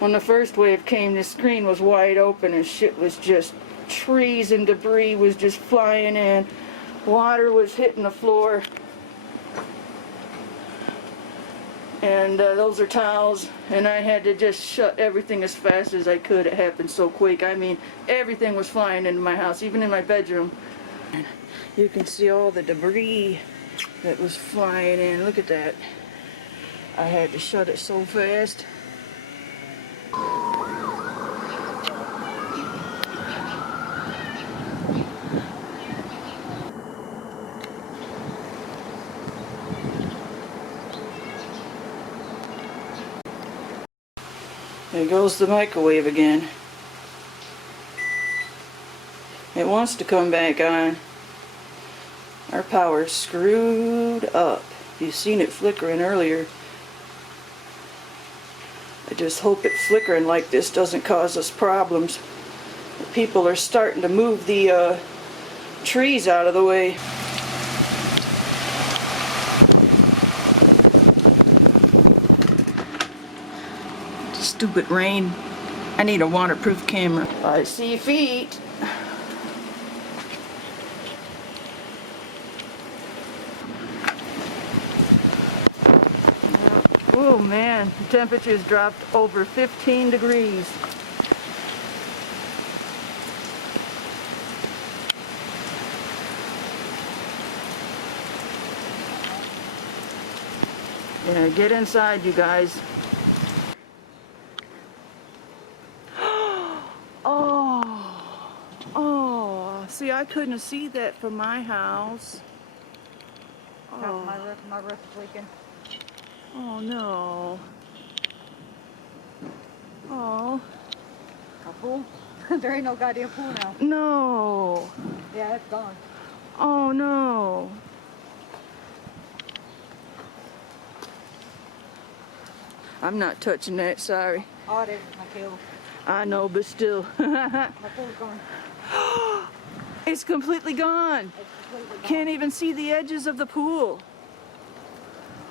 When the first wave came, the screen was wide open and shit was just, trees and debris was just flying in. Water was hitting the floor. And those are towels, and I had to just shut everything as fast as I could. It happened so quick. I mean, everything was flying into my house, even in my bedroom. You can see all the debris that was flying in. Look at that. I had to shut it so fast. There goes the microwave again. It wants to come back on. Our power's screwed up. You've seen it flickering earlier. I just hope it flickering like this doesn't cause us problems. People are starting to move the trees out of the way. Stupid rain. I need a waterproof camera. I see feet. Oh man, the temperature's dropped over 15 degrees. Yeah, get inside, you guys. See, I couldn't see that from my house. Oh. My roof is leaking. Oh no. Oh. A pool? There ain't no goddamn pool now. No. Yeah, it's gone. Oh no. I'm not touching that, sorry. Oh, there's my pool. I know, but still. My pool's gone. It's completely gone. It's completely gone. Can't even see the edges of the pool.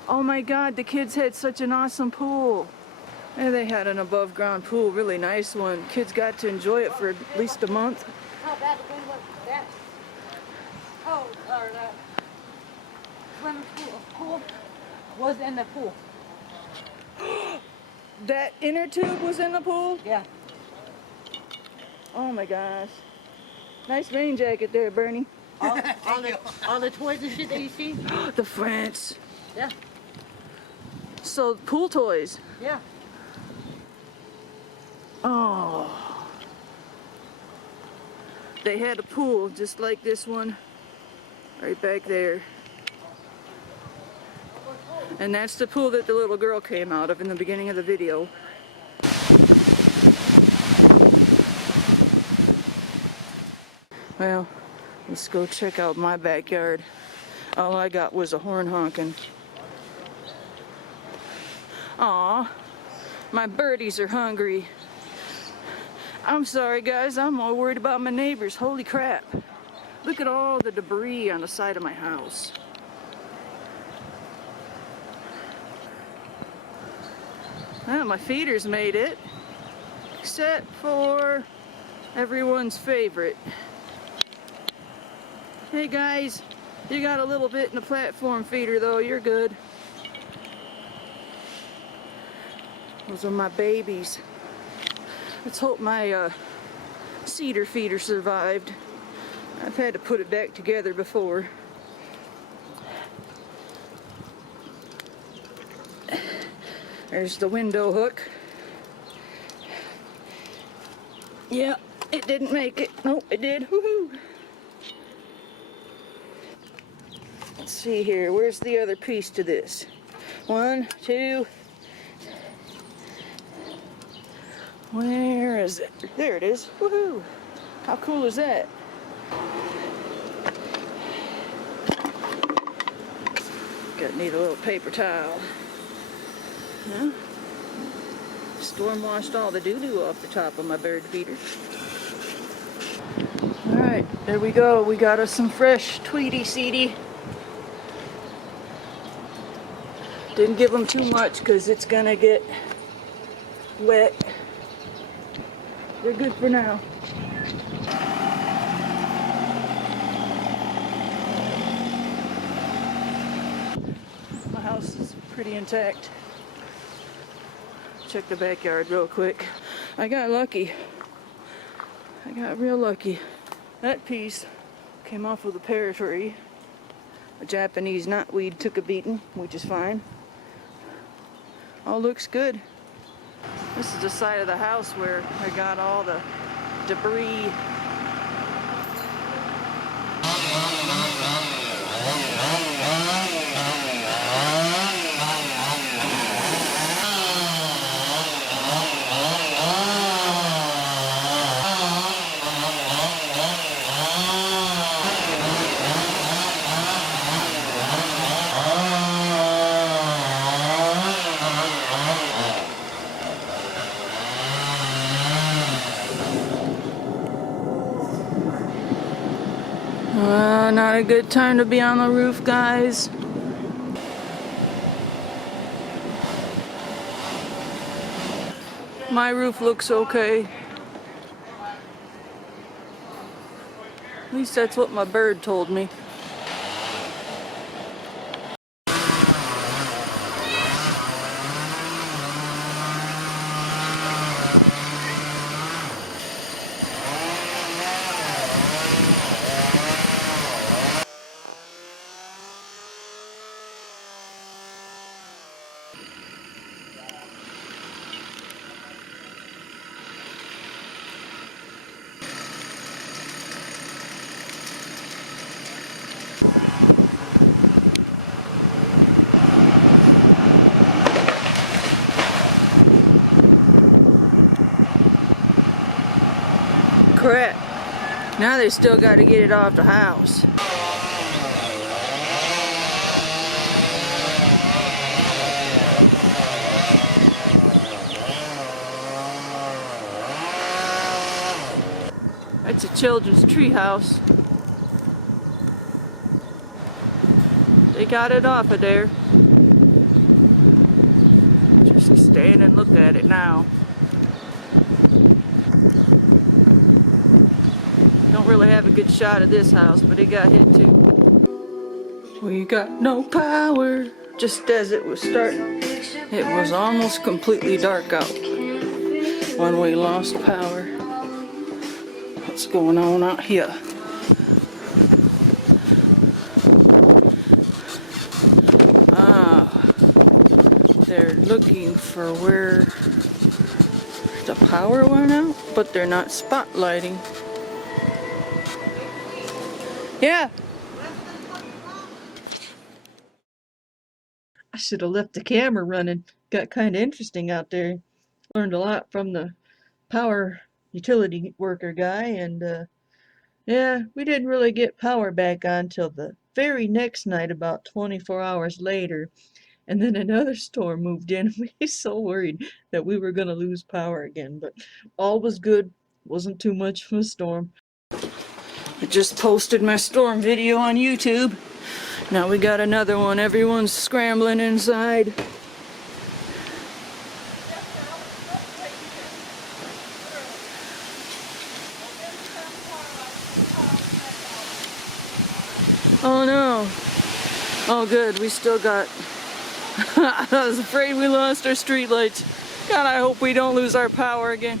Oh my God, the kids had such an awesome pool. And they had an above ground pool, really nice one. Kids got to enjoy it for at least a month. How bad the wind was that? Oh, or that swimming pool was in the pool. That inner tube was in the pool? Yeah. Oh my gosh. Nice rain jacket there, Bernie. All the toys and shit that you see? The France. Yeah. So, pool toys. Yeah. Oh. They had a pool just like this one. Right back there. And that's the pool that the little girl came out of in the beginning of the video. Well, let's go check out my backyard. All I got was a horn honking. Aw, my birdies are hungry. I'm sorry guys, I'm more worried about my neighbors. Holy crap. Look at all the debris on the side of my house. Well, my feeders made it, except for everyone's favorite. Hey guys, you got a little bit in the platform feeder though, you're good. Those are my babies. Let's hope my cedar feeder survived. I've had to put it back together before. There's the window hook. Yeah, it didn't make it. Nope, it did. Woohoo! Let's see here. Where's the other piece to this? 1, 2. Where is it? There it is. Woohoo! How cool is that? Gonna need a little paper towel. Yeah. Storm washed all the doo-doo off the top of my bird feeder. Alright, there we go. We got us some fresh Tweety seedy. Didn't give them too much because it's gonna get wet. They're good for now. My house is pretty intact. Check the backyard real quick. I got lucky. I got real lucky. That piece came off of the pear tree. A Japanese knotweed took a beating, which is fine. All looks good. This is the side of the house where I got all the debris. Not a good time to be on the roof, guys. My roof looks okay. At least that's what my bird told me. Crap. Now they still got to get it off the house. That's a children's tree house. They got it off of there. Just stand and look at it now. Don't really have a good shot of this house, but it got hit too. We got no power. Just as it was starting, it was almost completely dark out when we lost power. What's going on out here? They're looking for where the power went out, but they're not spotlighting. Yeah. I should have left the camera running. Got kind of interesting out there. Learned a lot from the power utility worker guy, and yeah, we didn't really get power back on till the very next night, about 24 hours later. And then another storm moved in. We were so worried that we were going to lose power again, but all was good. Wasn't too much of a storm. I just posted my storm video on YouTube. Now we got another one. Everyone's scrambling inside. Oh no. Oh good, we still got... I was afraid we lost our streetlights. God, I hope we don't lose our power again.